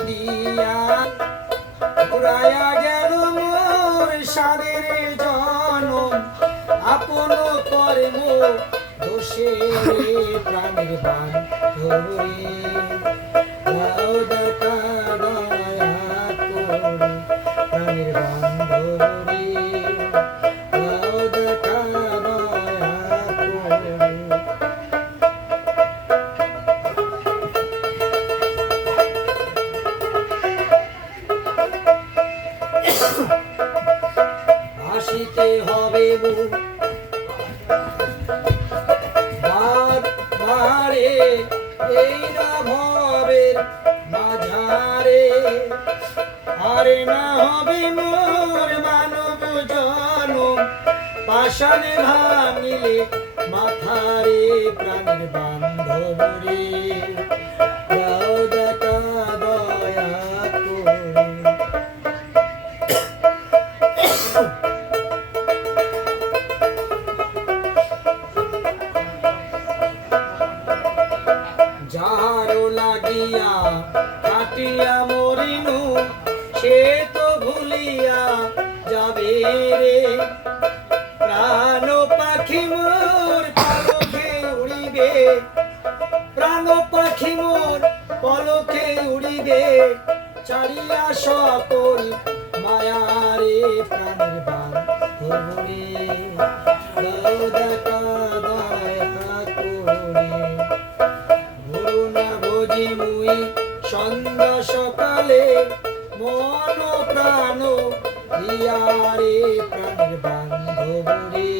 দিয়া পুরায়া গেল মোর সাদের জনম আপন কর্ম দোষে প্রাণের বান ধরে দাও দেখা দয়া করে প্রাণের বান ধরে দাও দেখা দয়া করে আসিতে হবে বারে এই না ভবের মাঝারে আরে না হবে মোর মানব জনম পাষাণে ভাঙিলে মাথারে প্রাণের বান্ধব রে দাও দেখা দয়া করে যাহারো লাগিয়া কাটিয়া মরিনু সে তো ভুলিয়া যাবে রে প্রাণ পাখি মোর পলকে উড়িবে প্রাণ পাখি মোর পলকে উড়িবে চারিয়া সকল মায়ারে প্রাণের বান ধরে দাও দেখা দয়া করে ভোজি মুই সন্ধ্যা সকালে মন প্রাণ দিয়ারে প্রাণের বান্ধব রে